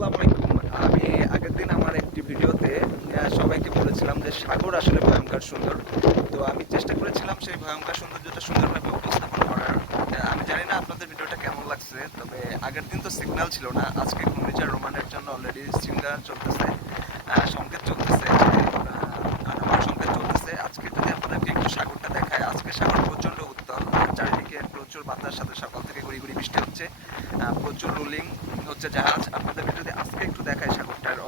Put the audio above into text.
আসসালামু আলাইকুম আমি আগের দিন আমার একটি ভিডিওতে সবাইকে বলেছিলাম যে সাগর আসলে ভয়ঙ্কর সুন্দর। তো আমি চেষ্টা করেছিলাম সেই ভয়ঙ্কর সৌন্দর্যটা সুন্দরভাবে উপস্থাপন করার। আমি জানি না আপনাদের ভিডিওটা কেমন লাগছে, তবে আগের দিন তো সিগন্যাল ছিল না। আজকে ঘূর্ণিঝড় রোমানের জন্য অলরেডি সংকেত চলতেছে। প্রচুর বাতাস, সাথে সকাল থেকে গুড়ি গুড়ি বৃষ্টি হচ্ছে। প্রচুর রোলিং হচ্ছে জাহাজ। আপনাদের যদি আজকে একটু দেখায় সাগরটার